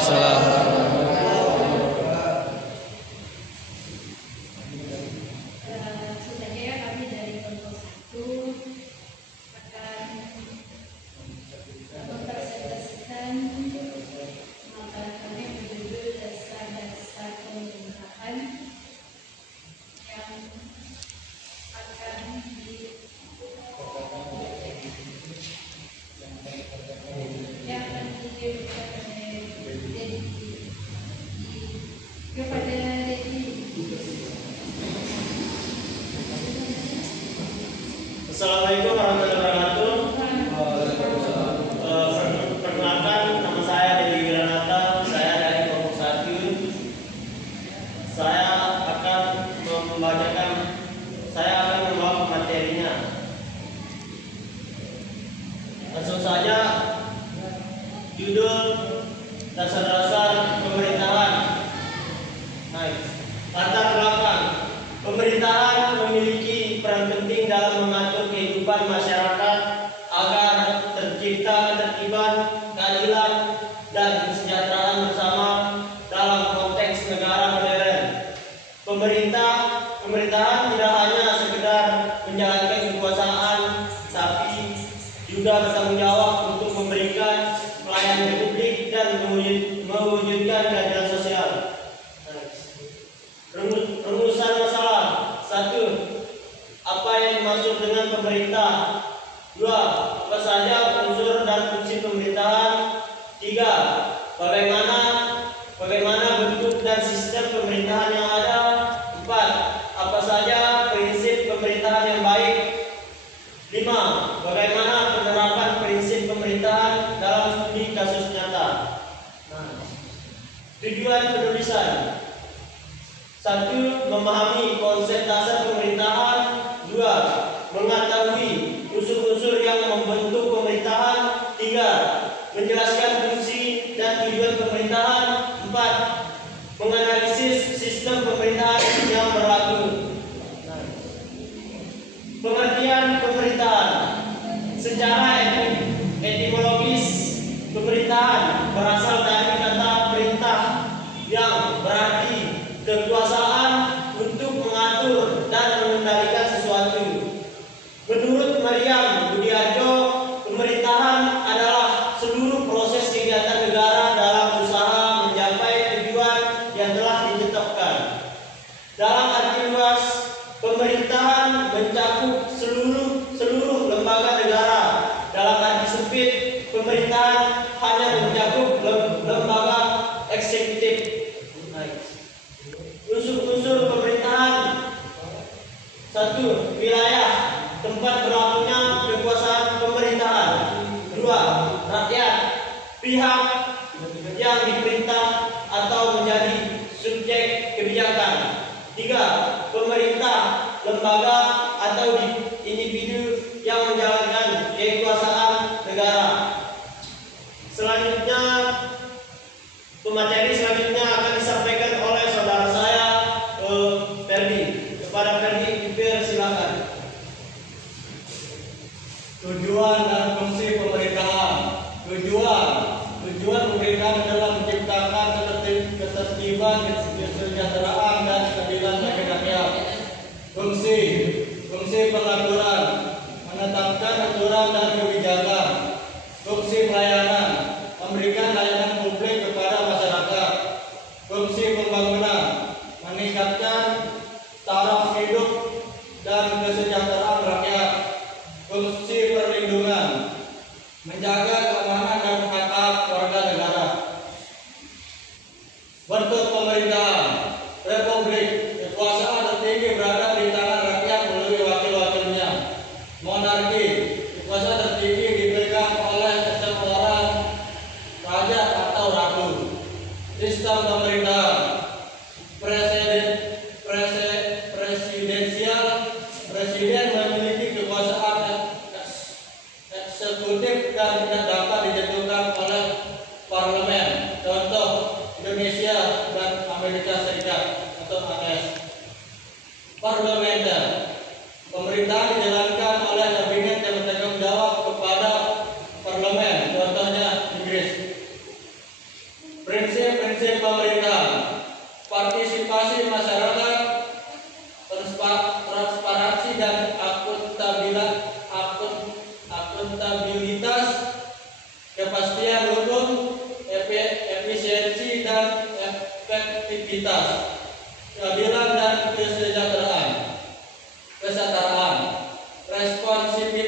Waalaikumsalam. Selanjutnya kami dari kelompok 1 akan mempresentasikan makalah kami berjudul dasar-dasar pemerintahan yang akan diberikan kepada Dedi. Assalamualaikum warahmatullahi wabarakatuh. Perkenalkan, nama saya Dedi Wiranata. Saya dari kelompok 1. Saya akan membawa materinya. Langsung saja, judul dasar-dasar pemerintahan. Latar belakang. Pemerintahan memiliki peran penting dalam mengatur kehidupan masyarakat agar tercipta ketertiban, keadilan, dan kesejahteraan bersama dalam konteks negara modern. Pemerintahan tidak hanya sekedar menjalankan kekuasaan, tapi juga bertanggung jawab untuk memberikan pelayanan publik dan mewujudkan keadilan sosial. Rumusan masalah. 1. Apa yang dimaksud dengan pemerintah? 2. Apa saja unsur dan fungsi pemerintahan? 3. Bagaimana bentuk dan sistem pemerintahan yang ada? 4. Apa saja prinsip pemerintahan yang baik? 5. Bagaimana penerapan prinsip pemerintahan dalam studi kasus nyata? Tujuan penulisan. 1. Memahami konsep dasar pemerintahan. 2. Mengetahui unsur-unsur yang membentuk pemerintahan. 3. Menjelaskan fungsi dan tujuan pemerintahan. 4. Menganalisis sistem pemerintahan yang berlaku. Pengertian pemerintahan. Secara etimologis, pemerintahan berasal dari kata perintah yang berarti kekuasaan untuk mengatur dan mengendalikan sesuatu. Menurut Maryam Budiarjo, pemerintahan adalah seluruh proses kegiatan negara dalam usaha mencapai tujuan yang telah ditetapkan. Dalam arti luas, pemerintahan mencakup seluruh lembaga negara. Dalam arti sempit, pemerintahan hanya mencakup lembaga eksekutif. Unsur-unsur pemerintahan. 1. Wilayah, tempat berlakunya kekuasaan pemerintahan. 2. Rakyat, pihak yang diperintah atau menjadi subjek kebijakan. 3. Pemerintah, lembaga atau individu yang menjalankan kekuasaan negara. Selanjutnya, pemateri selanjutnya akan disampaikan oleh saudara saya, Ferdi. Kepada Ferdi, silakan. Tujuan dan fungsi pemerintahan. Tujuan pemerintahan adalah menciptakan ketertiban, kesejahteraan, dan keadilan bagi rakyat. Fungsi pengaturan, menetapkan aturan dan kebijakan. Fungsi pelayanan, memberikan layanan publik kepada masyarakat. Fungsi pembangunan, meningkatkan taraf hidup dan kesejahteraan rakyat. Fungsi perlindungan, menjaga keamanan dan hak-hak warga negara. Bentuk pemerintahan republik, kekuasaan tertinggi berada di tangan rakyat melalui wakil-wakilnya. Monarki, kekuasaan tertinggi dipegang oleh seseorang, raja atau ratu. Sistem pemerintahan presidensial, presiden memiliki kekuasaan eksekutif dan tidak dapat dijatuhkan oleh parlemen. Contoh Indonesia dan Amerika Serikat atau AS. Parlementer, pemerintahan dijalankan oleh kabinet yang bertanggung jawab kepada parlemen. Contohnya Inggris. Prinsip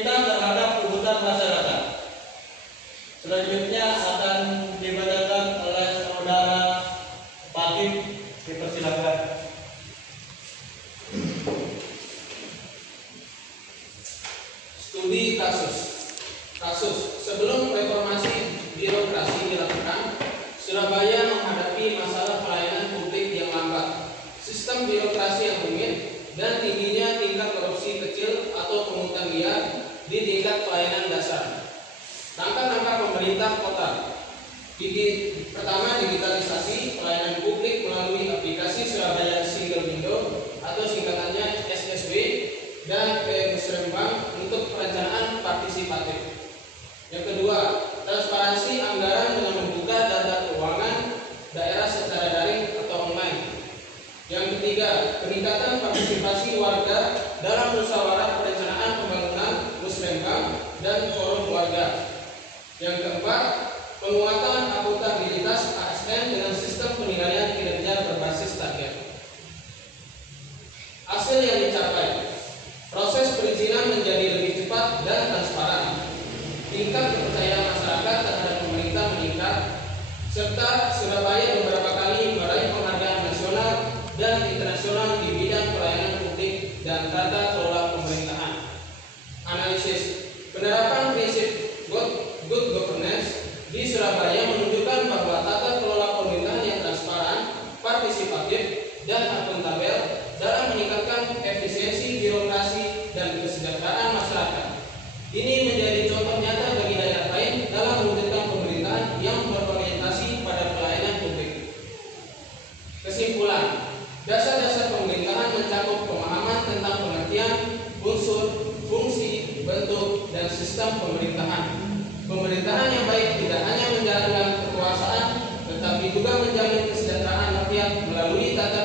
pemerintah terhadap kebutuhan masyarakat. Selanjutnya akan dibacakan oleh saudara Patip, dipersilakan. Studi kasus. Sebelum reformasi birokrasi dilakukan, Surabaya menghadapi masalah pelayanan publik yang lambat, sistem birokrasi yang rumit, dan tingginya tingkat korupsi kecil atau pungutan liar di tingkat pelayanan dasar. Langkah-langkah pemerintah kota. Pertama, digitalisasi pelayanan publik melalui aplikasi Surabaya Single Window atau singkatannya SSW dan Musrembang untuk perencanaan partisipatif. Yang kedua, transparansi anggaran dengan membuka data keuangan daerah secara daring atau online. Yang ketiga, peningkatan partisipasi warga dalam musyawarah perencanaan pembangunan Musrembang dan forum warga. Yang keempat, penguatan akuntabilitas ASN dengan sistem penilaian kinerja berbasis target. Hasil yang dicapai. Proses perizinan menjadi lebih cepat dan transparan. Tingkat kepercayaan masyarakat terhadap pemerintah meningkat, serta Surabaya beberapa kali meraih penghargaan nasional dan internasional di bidang pelayanan publik dan tata kelola pemerintahan. Analisis. Penerapan prinsip good governance di Surabaya menunjukkan bahwa tata kelola pemerintahan yang transparan, partisipatif, dan akuntabel dalam meningkatkan efisiensi birokrasi dan kesejahteraan masyarakat. Ini menjadi contoh nyata bagi daerah lain dalam mewujudkan pemerintahan yang berorientasi pada pelayanan publik. Kesimpulan, dasar-dasar pemerintahan mencakup pemahaman tentang pengertian, unsur, fungsi, bentuk, dan sistem pemerintahan. Pemerintahan yang baik tidak hanya menjalankan kekuasaan, tetapi juga menjamin kesejahteraan rakyat melalui tata